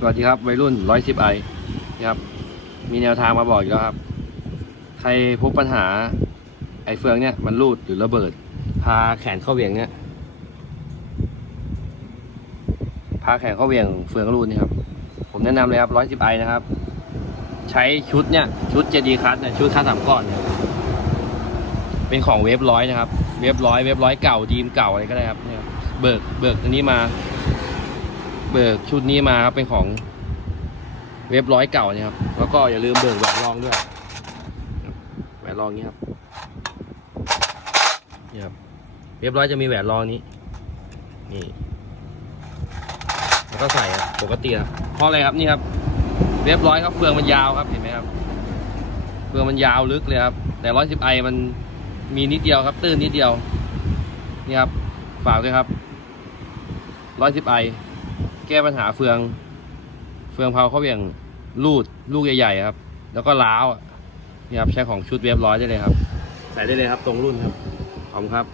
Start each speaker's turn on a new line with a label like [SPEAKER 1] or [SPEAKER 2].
[SPEAKER 1] สวัสดีครับวัยรุ่นร้อยสิบไอครับมีแนวทางมาบอกอีกแล้วครับ ใครพบปัญหาไอเฟืองเนี่ยมันรูดหรือระเบิด พาแขนเข้าเวียงเนี่ยพาแขนเข้าเวียงเฟืองรูดนี่ครับ ผมแนะนำเลยครับร้อยสิบไอนะครับ ใช้ชุดเนี่ยชุดเจดีคัสเนี่ยชุดคัสสามก้อนเนี่ยเป็นของเวฟร้อยนะครับ เวฟร้อยเวฟร้อยเก่าดีมเก่าอะไรก็ได้ครับเนี่ยเบิกเบิกอันนี้มา เบิกชุดนี้มาครับเป็นของเว็บร้อยเก่าเนี่ยครับ แล้วก็อย่าลืมเบิกแหวนรองด้วยแหวนรองนี้ครับนี่ครับเว็บร้อยจะมีแหวนรองนี้ นี่ แล้วก็ใส่ครับปกติครับเพราะอะไรครับนี่ครับ เว็บร้อยครับเฟืองมันยาวครับเห็นไหมครับเฟืองมันยาวลึกเลยครับ แต่ร้อยสิบไอมันมีนิดเดียวครับ ตื้นนิดเดียว นี่ครับ ฝากด้วยครับร้อยสิบไอ แก้ปัญหาเฟือง เฟืองเผาเขาเหวี่ยงรูดลูกใหญ่ๆครับ แล้วก็ล้าวอะนี่ครับใช้ของชุดเวฟร้อยได้เลยครับ ใส่ได้เลยครับ ตรงรุ่นครับ ขอบคุณครับ